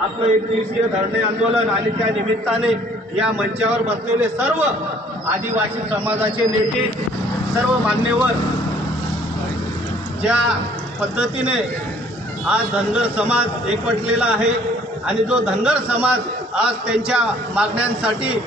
आपलं एक दिवसीय धरणे आंदोलन आणि त्या निमित्ताने या मंचावर बसलेले सर्व आदिवासी समाजाचे नेते सर्व मान्यवर ज्या पद्धतीने आज धनगर समाज एकवटलेला आहे आणि जो धनगर समाज आज त्यांच्या मागण्यांसाठी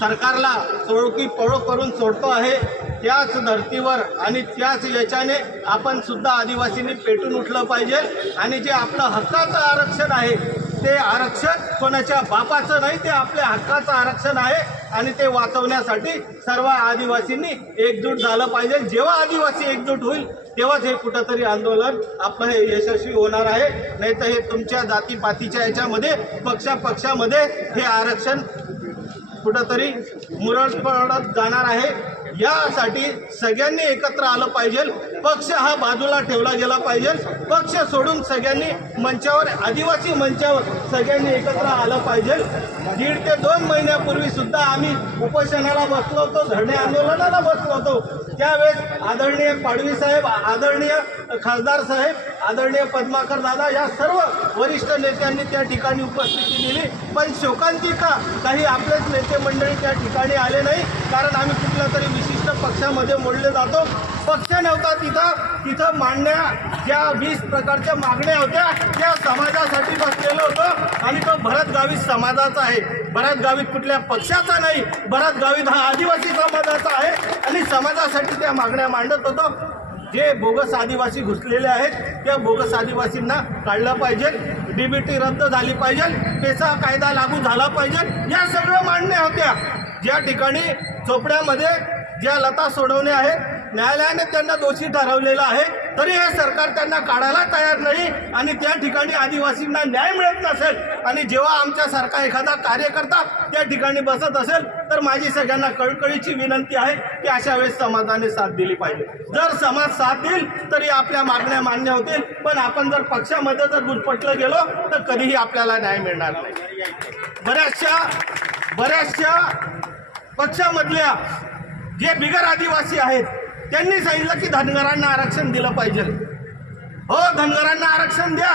सरकारला सोळकी पळो करून सोडतो आहे त्याच धर्तीवर आणि त्याच याच्याने आपण सुद्धा आदिवासींनी पेटून उठलं पाहिजे आणि जे आपलं हक्काचं आरक्षण आहे ते आरक्षण कोणाच्या बापाचं नाही ते आपल्या हक्काचं आरक्षण आहे आणि ते वाचवण्यासाठी सर्व आदिवासींनी एकजूट झालं पाहिजे जेव्हा आदिवासी एकजूट होईल तेव्हाच हे कुठंतरी आंदोलन आपलं हे यशस्वी होणार आहे नाही तर हे तुमच्या जातीपातीच्या याच्यामध्ये पक्षापक्षामध्ये हे आरक्षण कुठंतरी मुरळ पडत जाणार आहे यासाठी सगळ्यांनी एकत्र आलं पाहिजे पक्ष हा बाजूला ठेवला गेला पाहिजे पक्ष सोडून सगळ्यांनी मंचावर आदिवासी मंचावर सगळ्यांनी एकत्र आलं पाहिजे दीड ते दोन महिन्यापूर्वी सुद्धा आम्ही उपोषणाला बसलो होतो धरणे आंदोलनाला बसलो होतो त्यावेळेस आदरणीय पाडवी साहेब आदरणीय खासदार साहेब आदरणीय पद्माकर दादा या सर्व वरिष्ठ नेत्यांनी त्या ठिकाणी उपस्थिती दिली पण शोकांतिका काही आपलेच नेते मंडळी त्या ठिकाणी आले नाही कारण आम्ही कुठल्या तरी विशिष्ट पक्षामध्ये मोडले जातो पक्ष नव्हता तिथं तिथं मांडण्या ज्या वीस प्रकारच्या मागण्या होत्या त्या समाजासाठी बसलेलं होतं आणि तो भरत गावी समाजाचा आहे भरत गावीत कुठल्या पक्षाचा नाही भरत गावीत हा आदिवासी समाजाचा आहे आणि समाजासाठी त्या मागण्या मांडत होतो जे बोगस आदिवासी घुसलेले आहेत त्या बोगस आदिवासींना काढलं पाहिजे डीबीटी रद्द झाली पाहिजे पेसा कायदा लागू झाला पाहिजे या सगळ्या मांडण्या होत्या ज्या ठिकाणी चोपड्यामध्ये ज्या लता सोडवण्या आहेत न्यायालयाने त्यांना दोषी ठरवलेलं आहे तरी हे सरकार त्यांना काढायला तयार नाही आणि त्या ठिकाणी आदिवासींना न्याय मिळत नसेल आणि जेव्हा आमच्यासारखा एखादा कार्यकर्ता त्या ठिकाणी बसत असेल तर माझी सगळ्यांना कळकळीची विनंती आहे की अशा वेळेस समाजाने साथ दिली पाहिजे जर समाज साथ देईल तरी आपल्या मागण्या मान्य होतील पण आपण जर पक्षामध्ये जर गुरपटलं गेलो तर कधीही आपल्याला न्याय मिळणार नाही बऱ्याचशा बऱ्याचशा पक्षामधल्या जे बिगर आदिवासी आहेत त्यांनी सांगितलं की धनगरांना आरक्षण दिलं पाहिजे हो धनगरांना आरक्षण द्या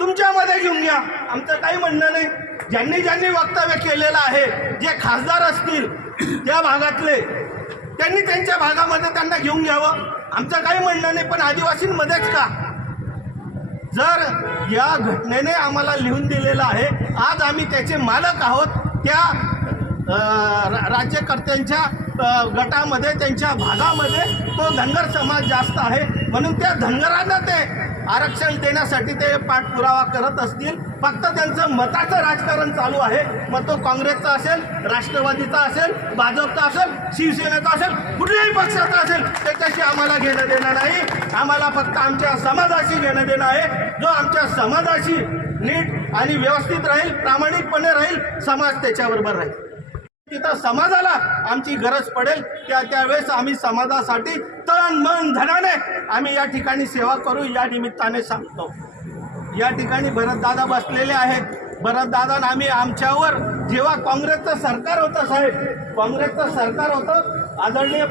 तुमच्यामध्ये घेऊन घ्या आमचं काही म्हणणं नाही ज्यांनी ज्यांनी वक्तव्य केलेलं आहे जे खासदार असतील त्या भागातले त्यांनी त्यांच्या भागामध्ये त्यांना घेऊन घ्यावं आमचं काही म्हणणं नाही पण आदिवासींमध्येच का जर या घटनेने आम्हाला लिहून दिलेलं आहे आज आम्ही त्याचे मालक आहोत त्या राज्यकर्त्यांच्या गटामध्ये त्यांच्या भागामध्ये तो धनगर समाज जास्त आहे म्हणून त्या धनगरांना ते आरक्षण देण्यासाठी ते पाठपुरावा करत असतील फक्त त्यांचं मताचं राजकारण चालू आहे मग तो काँग्रेसचा असेल राष्ट्रवादीचा असेल भाजपचा असेल शिवसेनेचा असेल कुठल्याही पक्षाचा असेल त्याच्याशी आम्हाला घेणं देणं नाही आम्हाला फक्त आमच्या समाजाशी घेणं देणं आहे जो आमच्या समाजाशी नीट आणि व्यवस्थित राहील प्रामाणिकपणे राहील समाज त्याच्याबरोबर राहील तिथं समाजाला आमची गरज पडेल त्या त्यावेळेस आम्ही समाजासाठी तन मन धनाने आम्ही या ठिकाणी सेवा करू या निमित्ताने सांगतो या ठिकाणी भरतदादा बसलेले आहेत भरतदादा आम्ही आमच्यावर जेव्हा काँग्रेसचं सरकार होतं साहेब काँग्रेसचं सरकार होतं आदरणीय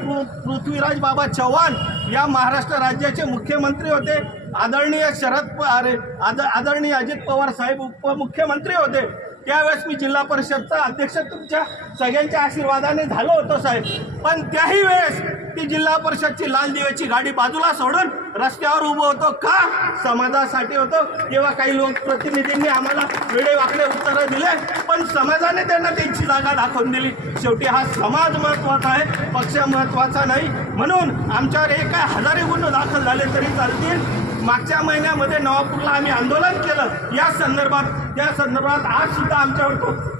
पृथ्वीराज बाबा चव्हाण या महाराष्ट्र राज्याचे मुख्यमंत्री होते आदरणीय शरद पवार आदरणीय अजित पवार साहेब उपमुख्यमंत्री होते त्यावेळेस मी जिल्हा परिषदचा अध्यक्ष तुमच्या सगळ्यांच्या आशीर्वादाने झालो होतो साहेब पण त्याही वेळेस ती जिल्हा परिषदची लाल दिव्याची गाडी बाजूला सोडून रस्त्यावर उभं होतो का समाजासाठी होतो किंवा काही लोक प्रतिनिधींनी आम्हाला वेळे वाकडे उत्तरं दिले पण समाजाने त्यांना त्यांची जागा दाखवून दिली शेवटी हा समाज महत्त्वाचा आहे पक्ष महत्त्वाचा नाही म्हणून आमच्यावर एक काय हजारे गुन्हे दाखल झाले तरी चालतील मागच्या महिन्यामध्ये नवापूरला आम्ही आंदोलन केलं या संदर्भात त्या संदर्भात आज सुद्धा आमच्यावर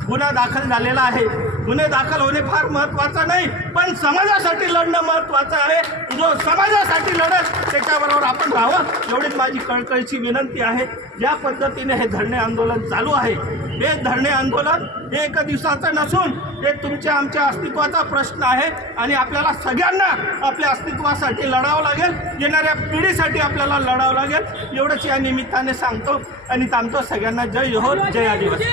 गुन्हा दाखल झालेला आहे गुन्हे दाखल होणे फार महत्त्वाचं नाही पण समाजासाठी लढणं महत्त्वाचं आहे जो समाजासाठी लढत त्याच्याबरोबर आपण राहावं एवढीच माझी कळकळीची विनंती आहे ज्या पद्धतीने हे धरणे आंदोलन चालू आहे हे धरणे आंदोलन हे एका दिवसाचं नसून हे तुमच्या आमच्या अस्तित्वाचा प्रश्न आहे आणि आपल्याला सगळ्यांना आपल्या अस्तित्वासाठी लढावं लागेल येणाऱ्या पिढीसाठी आपल्याला लढावं लागेल एवढंच या निमित्ताने सांगतो आणि थांबतो सगळ्यांना जय हो जय आदिवासी